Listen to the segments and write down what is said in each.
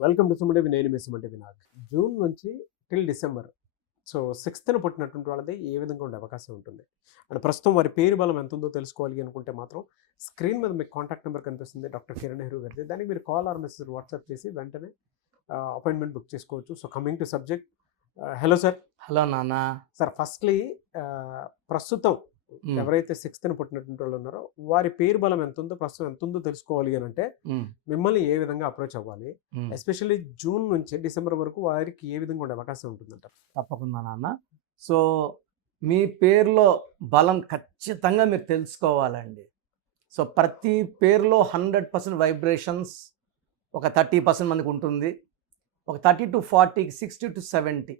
Welcome to Suman TV. నేను మీ Suman TV Vinayak. June నుంచి till December, so 6th పుట్టినటువంటి వాళ్ళది ఏ విధంగా ఉండే అవకాశం ఉంటుంది అండ్ ప్రస్తుతం వారి పేరు బలం ఎంత ఉందో తెలుసుకోవాలి అనుకుంటే మాత్రం స్క్రీన్ మీద మీకు కాంటాక్ట్ నెంబర్ కనిపిస్తుంది, డాక్టర్ కిరణ్ నెహ్రూ గారిది. దానికి మీరు కాల్ ఆర్ మెసేజ్ వాట్సాప్ చేసి వెంటనే అపాయింట్మెంట్ బుక్ చేసుకోవచ్చు. So coming to subject, hello sir. Hello నాన్న. సార్, ఫస్ట్లీ ప్రస్తుతం ఎవరైతే 6th పుట్టినటువంటి వాళ్ళు ఉన్నారో వారి పేరు బలం ఎంత ఉందో, ప్రస్తుతం ఎంత ఉందో తెలుసుకోవాలి అని అంటే మిమ్మల్ని ఏ విధంగా అప్రోచ్ అవ్వాలి? ఎస్పెషల్లీ జూన్ నుంచి డిసెంబర్ వరకు వారికి ఏ విధంగా ఉండే అవకాశం ఉంటుందంటారు? తప్పకుండా నాన్న. సో మీ పేరులో బలం ఖచ్చితంగా మీరు తెలుసుకోవాలండి. సో ప్రతి పేరులో 100% వైబ్రేషన్స్ ఒక 30% మనకు ఉంటుంది. ఒక 30 to 40, 60 to 70,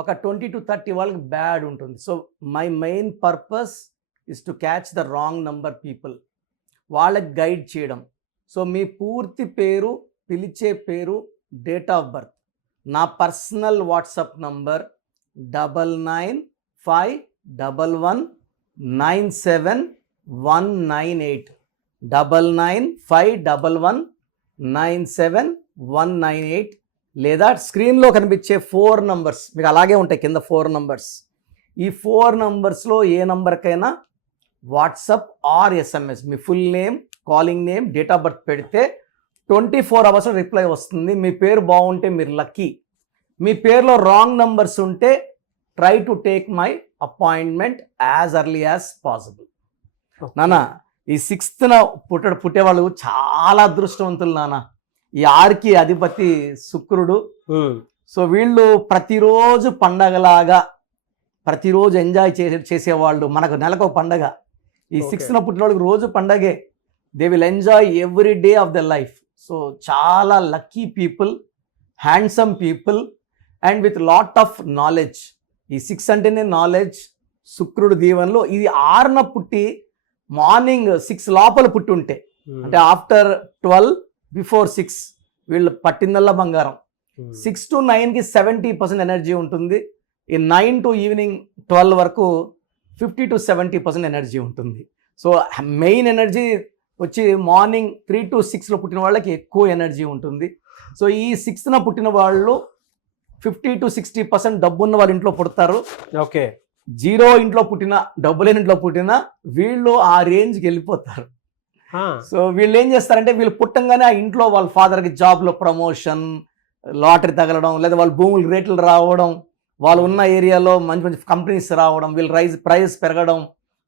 ఒక 20 to 30 వాళ్ళకి బ్యాడ్ ఉంటుంది. So my main purpose is to catch the wrong number people, వాళ్ళకి గైడ్ చేయడం. సో మీ పూర్తి పేరు, పిలిచే పేరు, డేట్ ఆఫ్ బర్త్, నా పర్సనల్ వాట్సాప్ నంబర్ 9951197198, 9951197198, లేదా స్క్రీన్లో కనిపించే 4 నంబర్స్ మీకు అలాగే ఉంటాయి కింద 4 నంబర్స్. ఈ 4 నంబర్స్లో ఏ నంబర్కైనా వాట్సాప్ ఆర్ ఎస్ఎంఎస్ మీ full name, calling name, date of birth పెడితే 24 hours రిప్లై వస్తుంది. మీ పేరు బాగుంటే మీరు లక్కీ. మీ పేరులో రాంగ్ నంబర్స్ ఉంటే try to take my appointment as early as possible. నాన్న, ఈ 6th పుట్టేవాళ్ళు చాలా అదృష్టవంతులు నాన్న. ఈ 6కి అధిపతి శుక్రుడు. సో వీళ్ళు ప్రతిరోజు పండగలాగా ప్రతిరోజు ఎంజాయ్ చేసేవాళ్ళు. మనకు నెలకు పండగ. ఈ 6th పుట్టిన వాళ్ళకి రోజు పండగే. They will enjoy every day of the life. So చాలా lucky people, handsome people and with lot of knowledge. ఈ 6 అంటేనే నాలెడ్జ్, శుక్రుడు దీవెనలో. ఇది 6న పుట్టి మార్నింగ్ 6 లోపల పుట్టి ఉంటే, అంటే ఆఫ్టర్ 12 బిఫోర్ 6 వీళ్ళు పట్టిందల్లా బంగారం. 6 to 9కి 70% ఎనర్జీ ఉంటుంది. ఈ 9 to ఈవినింగ్ 12 వరకు 50 to 70% ఎనర్జీ ఉంటుంది. సో మెయిన్ ఎనర్జీ వచ్చి మార్నింగ్ 3 to 6లో పుట్టిన వాళ్ళకి ఎక్కువ ఎనర్జీ ఉంటుంది. సో ఈ 6న పుట్టిన వాళ్ళు 50 to 60% డబ్బున్న వాళ్ళ ఇంట్లో పుడతారు. ఓకే. 0 ఇంట్లో పుట్టిన, డబ్బు లేని ఇంట్లో పుట్టిన వీళ్ళు ఆ రేంజ్కి వెళ్ళిపోతారు. సో వీళ్ళు ఏం చేస్తారంటే, వీళ్ళు పుట్టంగానే ఆ ఇంట్లో వాళ్ళ ఫాదర్కి జాబ్లో ప్రమోషన్, లాటరీ తగలడం, లేదా వాళ్ళ భూములు రేట్లు రావడం, వాళ్ళు ఉన్న ఏరియాలో మంచి మంచి కంపెనీస్ రావడం, వీళ్ళ ప్రైస్ పెరగడం.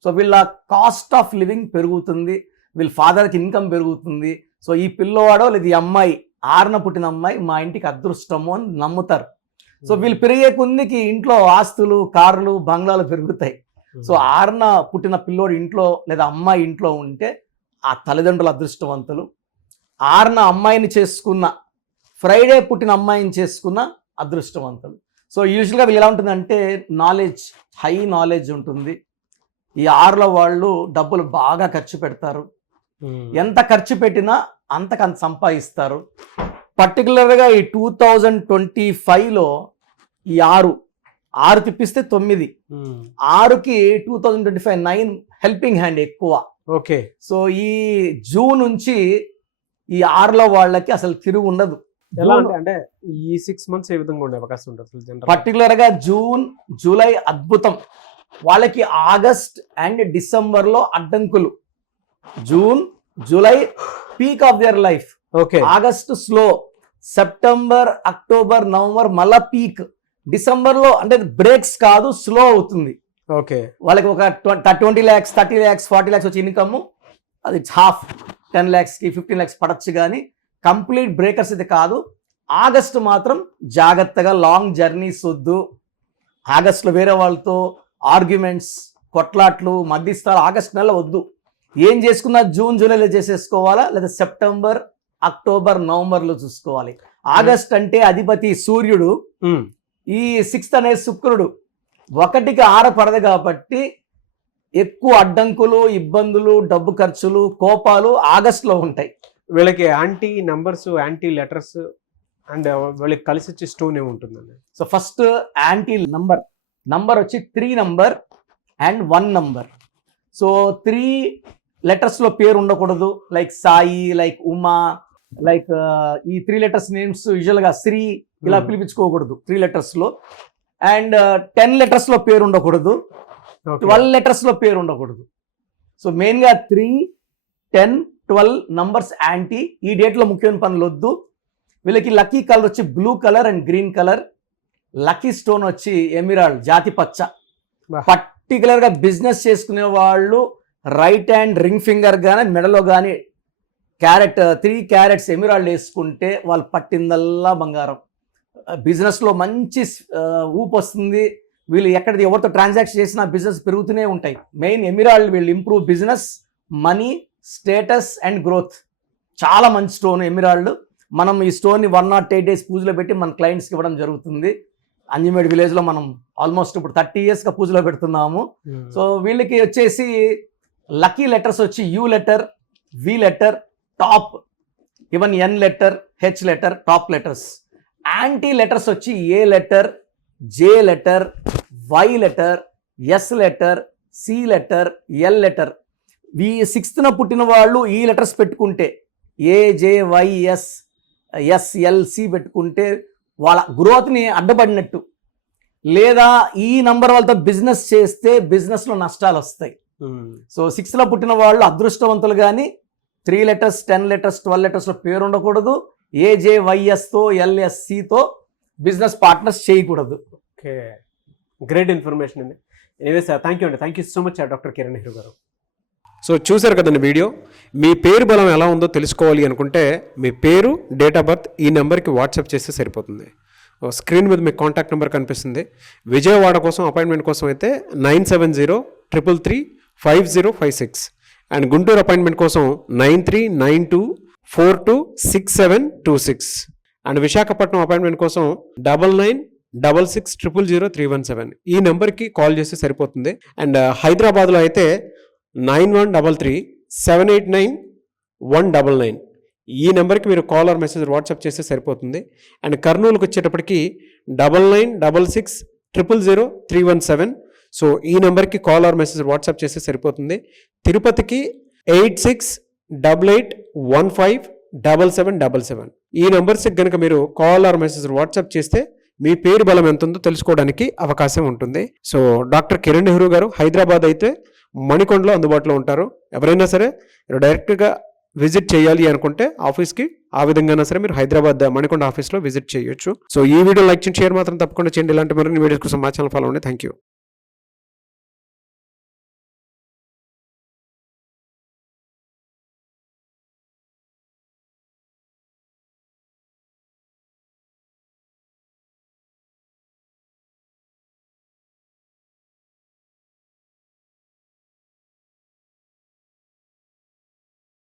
సో వీళ్ళ కాస్ట్ ఆఫ్ లివింగ్ పెరుగుతుంది, వీళ్ళ ఫాదర్కి ఇన్కమ్ పెరుగుతుంది. సో ఈ పిల్లవాడో లేదా ఈ అమ్మాయి, 6న పుట్టిన అమ్మాయి మా ఇంటికి అదృష్టము అని నమ్ముతారు. సో వీళ్ళు పెరిగే కొద్దికి ఇంట్లో ఆస్తులు, కార్లు, బంగ్లాలు పెరుగుతాయి. సో 6న పుట్టిన పిల్లోడు ఇంట్లో లేదా అమ్మాయి ఇంట్లో ఉంటే ఆ తల్లిదండ్రులు అదృష్టవంతులు. 6న అమ్మాయిని చేసుకున్న, ఫ్రైడే పుట్టిన అమ్మాయిని చేసుకున్న అదృష్టవంతులు. సో యూజువల్గా వీళ్ళు ఎలా ఉంటుందంటే, నాలెడ్జ్, హై నాలెడ్జ్ ఉంటుంది. ఈ 6లో వాళ్ళు డబ్బులు బాగా ఖర్చు పెడతారు. ఎంత ఖర్చు పెట్టినా అంతకంత సంపాదిస్తారు. పర్టికులర్గా ఈ 2025లో ఈ 6 తిప్పిస్తే 9, 6కి 2025 9 హెల్పింగ్ హ్యాండ్ ఎక్కువ. ఓకే. సో ఈ జూన్ నుంచి ఈ 6లో వాళ్ళకి అసలు తిరుగు ఉండదు. ఎలా అంటే ఈ 6 months ఏ విధంగా ఉండే అవకాశం ఉంటుంది? పర్టికులర్గా జూన్, జూలై అద్భుతం. వాళ్ళకి ఆగస్ట్ అండ్ డిసెంబర్లో అడ్డంకులు. June, July peak of their life. Okay. August slow, September, October, November మళ్ళా పీక్. డిసెంబర్లో అంటే బ్రేక్స్ కాదు, స్లో అవుతుంది. ఓకే. వాళ్ళకి ఒక 20 lakhs, 30 lakhs, 40 lakhs వచ్చి ఇన్కమ్, అది హాఫ్ 10 lakhsకి 15 lakhs పడచ్చు, కానీ కంప్లీట్ బ్రేకర్స్ ఇది కాదు. ఆగస్ట్ మాత్రం జాగ్రత్తగా, లాంగ్ జర్నీస్ వద్దు. ఆగస్ట్లో వేరే వాళ్ళతో ఆర్గ్యుమెంట్స్, కొట్లాట్లు, మధ్యస్థాలు ఆగస్ట్ నెల వద్దు. ఏం చేసుకున్నా జూన్, జూలైలో చేసేసుకోవాలా, లేదా సెప్టెంబర్, అక్టోబర్, నవంబర్లో చూసుకోవాలి. ఆగస్ట్ అంటే అధిపతి సూర్యుడు, ఈ 6th అనేది శుక్రుడు. 1కి 6 పడదు కాబట్టి ఎక్కువ అడ్డంకులు, ఇబ్బందులు, డబ్బు ఖర్చులు, కోపాలు ఆగస్టులో ఉంటాయి. వీళ్ళకి anti numbers, anti letters and వీళ్ళకి కలిసి వచ్చే స్టోన్ ఏముంటుందండి? సో ఫస్ట్ యాంటీ నంబర్ వచ్చి 3 number and 1 number. So 3 letters లో పేరు ఉండకూడదు. Like Sai, like Uma, like ఈ 3 letters నేమ్స్ యూజువల్గా శ్రీ ఇలా Hmm. పిలిపించుకోకూడదు 3 letters లో. అండ్ 10 letters లో పేరు ఉండకూడదు, Okay. 12 letters లో పేరు ఉండకూడదు. సో మెయిన్గా 3, 10, 12 నంబర్స్ యాంటీ. ఈ డేట్లో ముఖ్యమైన పనులు వద్దు. వీళ్ళకి లక్కీ కలర్ వచ్చి blue colour and green colour. Lucky stone వచ్చి ఎమిరాల్డ్, జాతి పచ్చ. Wow. పర్టికులర్గా బిజినెస్ చేసుకునే వాళ్ళు రైట్ హ్యాండ్ రింగ్ ఫింగర్ కానీ మెడలో కానీ 3 క్యారెట్స్ ఎమిరాల్డ్ వేసుకుంటే వాళ్ళు పట్టిందల్లా బంగారం. బిజినెస్లో మంచి ఊపు వస్తుంది. వీళ్ళు ఎవరితో ట్రాన్సాక్షన్ చేసినా బిజినెస్ పెరుగుతూనే ఉంటాయి. మెయిన్ ఎమిరాల్డ్ వీళ్ళు improve business, money, status and growth. చాలా మంచి స్టోన్ ఎమిరాల్డ్. మనం ఈ స్టోన్ని 108 days పూజలో పెట్టి మన క్లయింట్స్కి ఇవ్వడం జరుగుతుంది. అంజిమేడ్ విలేజ్లో మనం ఆల్మోస్ట్ ఇప్పుడు 30 yearsగా పూజలో పెడుతున్నాము. Hmm. సో వీళ్ళకి వచ్చేసి లక్కీ లెటర్స్ వచ్చి U letter, V letter, top, even N letter, H letter, top letters. Anti letters వచ్చి A letter, J letter, Y letter, S letter, C letter, L letter. ఈ 6th పుట్టిన వాళ్ళు ఈ లెటర్స్ పెట్టుకుంటే A, J, Y, S, L, C పెట్టుకుంటే వాళ్ళ గ్రోత్ని అడ్డపడినట్టు. లేదా ఈ నంబర్ వాళ్ళతో బిజినెస్ చేస్తే బిజినెస్లో నష్టాలు వస్తాయి. Hmm. సో 6th పుట్టిన వాళ్ళు అదృష్టవంతులు. కానీ 3 letters, 10 letters, 12 letters పేరు ఉండకూడదు. ఏజేవైఎస్తో, ఎల్ఎస్సితో బిజినెస్ పార్ట్నర్స్ చేయకూడదు. ఓకే, గ్రేట్ ఇన్ఫర్మేషన్ అండి. ఎనీవే సార్, థ్యాంక్ యూ అండి. Thank you so much doctor Kiran Nehru గారు. సో చూసారు కదండి వీడియో. మీ పేరు బలం ఎలా ఉందో తెలుసుకోవాలి అనుకుంటే మీ పేరు, డేట్ ఆఫ్ బర్త్ ఈ నెంబర్కి వాట్సాప్ చేస్తే సరిపోతుంది. స్క్రీన్ మీద మీకు కాంటాక్ట్ నెంబర్ కనిపిస్తుంది. విజయవాడ కోసం అపాయింట్మెంట్ కోసం అయితే 9703335056 అండ్ గుంటూరు అపాయింట్మెంట్ కోసం 9392426726 అండ్ విశాఖపట్నం అపాయింట్మెంట్ కోసం 9966600317 ఈ నెంబర్కి కాల్ చేస్తే సరిపోతుంది. అండ్ హైదరాబాద్లో అయితే 9133789199 ఈ నెంబర్కి మీరు కాల్ ఆర్ మెసేజ్ వాట్సాప్ చేస్తే సరిపోతుంది. అండ్ కర్నూలుకి వచ్చేటప్పటికి 9966000317 సో ఈ నెంబర్కి కాల్ ఆర్ మెసేజ్ వాట్సాప్ చేస్తే సరిపోతుంది. తిరుపతికి 8688157777 ఈ నెంబర్స్కి కనుక మీరు కాల్ ఆర్ మెసేజ్ వాట్సాప్ చేస్తే మీ పేరు బలం ఎంత ఉందో తెలుసుకోవడానికి అవకాశం ఉంటుంది. సో డాక్టర్ కిరణ్ నెహ్రూ గారు హైదరాబాద్ అయితే మణికొండలో అందుబాటులో ఉంటారు. ఎవరైనా సరే మీరు డైరెక్ట్గా విజిట్ చేయాలి అనుకుంటే ఆఫీస్కి ఆ విధంగా సరే మీరు హైదరాబాద్ మణికొండ ఆఫీస్లో విజిట్ చేయొచ్చు. సో ఈ వీడియో లైక్ చేయండి, షేర్ మాత్రం తప్పకుండా చేయండి. ఇలాంటి మరిన్ని వీడియోస్ కోసం మా ఛానల్ ఫాలో అవ్వండి. Thank you.